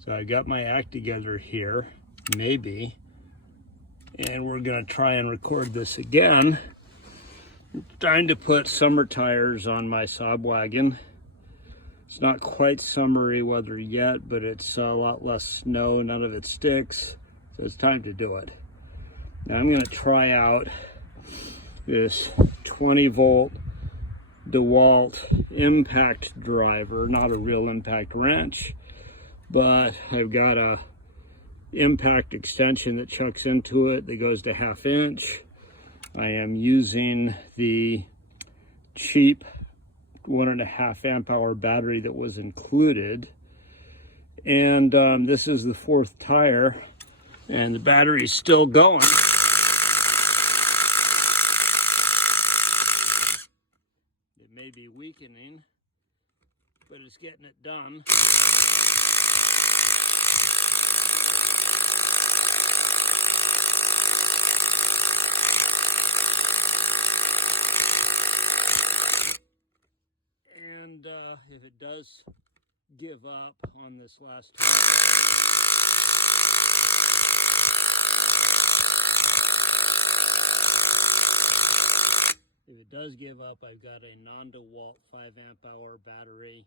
So I got my act together here, maybe, and we're gonna try and record this again. I'm trying to put summer tires on my Saab wagon. It's not quite summery weather yet, but it's a lot less snow, none of it sticks, so it's time to do it. Now I'm gonna try out this 20-volt DeWalt Impact driver, not a real impact wrench, but I've got a impact extension that chucks into it that goes to 1/2 inch. I am using the cheap 1.5 amp hour battery that was included, and this is the 4th tire, and the battery's still going. It may be weakening, but it's getting it done. And if it does give up on this last tire, I've got a non-DeWalt 5 amp hour battery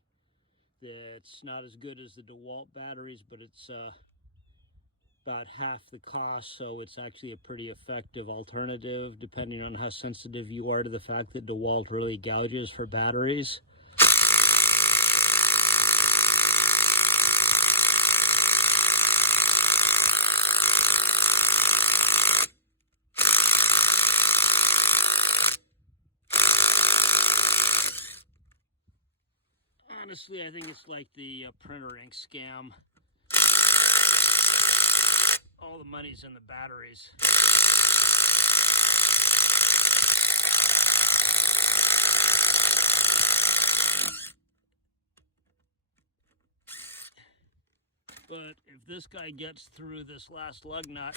that's not as good as the DeWalt batteries, but it's about half the cost, so it's actually a pretty effective alternative depending on how sensitive you are to the fact that DeWalt really gouges for batteries. Honestly, I think it's like the printer ink scam. All the money's in the batteries. But if this guy gets through this last lug nut,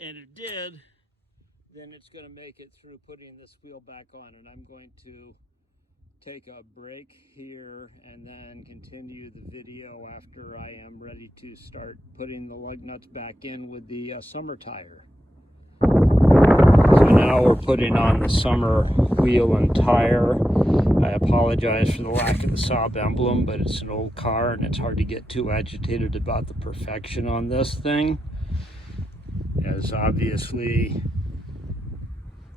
and it did, then it's going to make it through putting this wheel back on. And I'm going to take a break here and then continue the video after I am ready to start putting the lug nuts back in with the summer tire. So now we're putting on the summer wheel and tire. I apologize for the lack of the Saab emblem, but it's an old car and it's hard to get too agitated about the perfection on this thing, as obviously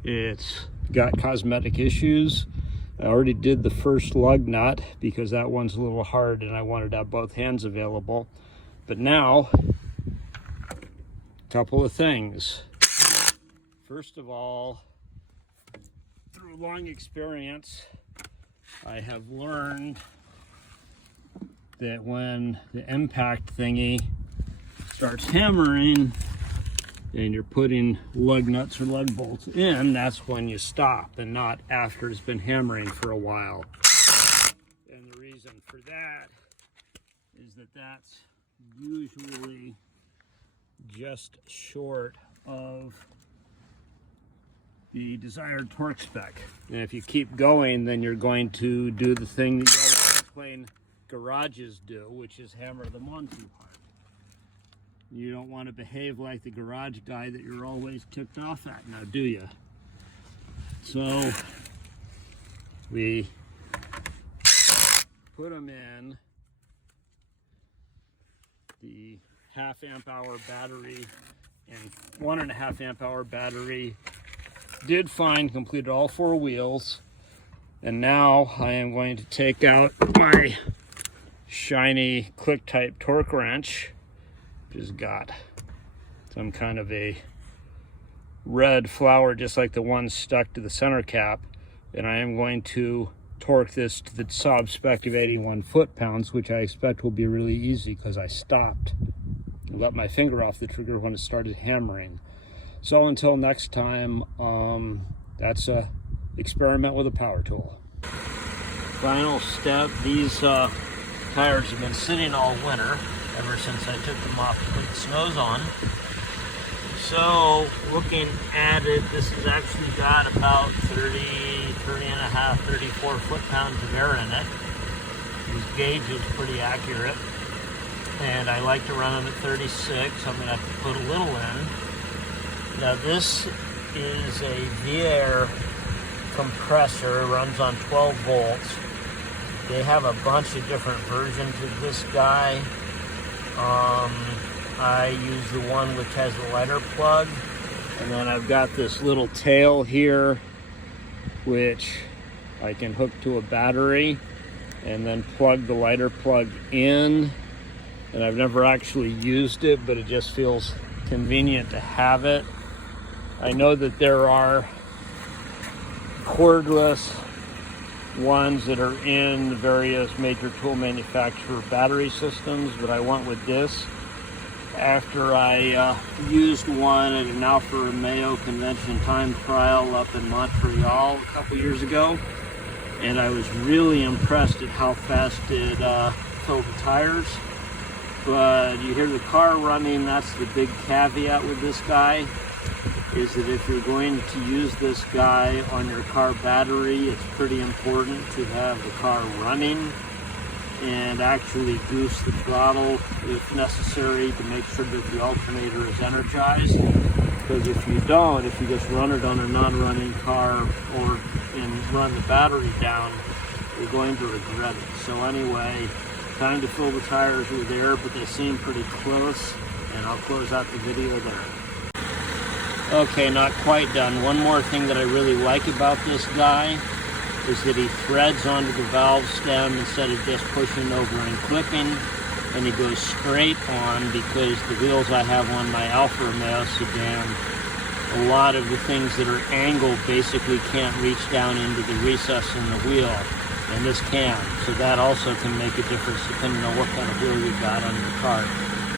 it's got cosmetic issues. I already did the first lug nut because that one's a little hard and I wanted to have both hands available. But now, a couple of things. First of all, through long experience, I have learned that when the impact thingy starts hammering and you're putting lug nuts or lug bolts in, that's when you stop, and not after it's been hammering for a while. And the reason for that is that that's usually just short of the desired torque spec. And if you keep going, then you're going to do the thing that you always explain garages do, which is hammer them on too hard. You don't want to behave like the garage guy that you're always ticked off at now, do you? So we put them in. The 1/2 amp hour battery and 1.5 amp hour battery did fine, completed all 4 wheels. And now I am going to take out my shiny click type torque wrench, which has got some kind of a red flower just like the one stuck to the center cap, and I am going to torque this to the Saab spec of 81 foot-pounds, which I expect will be really easy because I stopped and let my finger off the trigger when it started hammering. So until next time, that's a experiment with a power tool. Final step, these tires have been sitting all winter, ever since I took them off to put the snows on. So, looking at it, this has actually got about 30 and a half, 34 foot-pounds of air in it. This gauge is pretty accurate. And I like to run them at 36. I'm going to have to put a little in. Now this is a VIAIR compressor. It runs on 12 volts. They have a bunch of different versions of this guy. I use the one which has the lighter plug. And then I've got this little tail here, which I can hook to a battery and then plug the lighter plug in. And I've never actually used it, but it just feels convenient to have it. I know that there are cordless ones that are in the various major tool manufacturer battery systems, but I went with this after I used one at an Alfa Romeo convention time trial up in Montreal a couple years ago, and I was really impressed at how fast it filled the tires. But you hear the car running. That's the big caveat with this guy, is that if you're going to use this guy on your car battery, it's pretty important to have the car running and actually goose the throttle if necessary to make sure that the alternator is energized. Because if you don't, if you just run it on a non-running car and run the battery down, you're going to regret it. So anyway, time to fill the tires with air, but they seem pretty close, and I'll close out the video there. Okay, not quite done. One more thing that I really like about this guy is that he threads onto the valve stem instead of just pushing over and clipping, and he goes straight on, because the wheels I have on my Alfa Romeo sedan, a lot of the things that are angled basically can't reach down into the recess in the wheel. And this can, so that also can make a difference depending on what kind of wheel you've got on your car.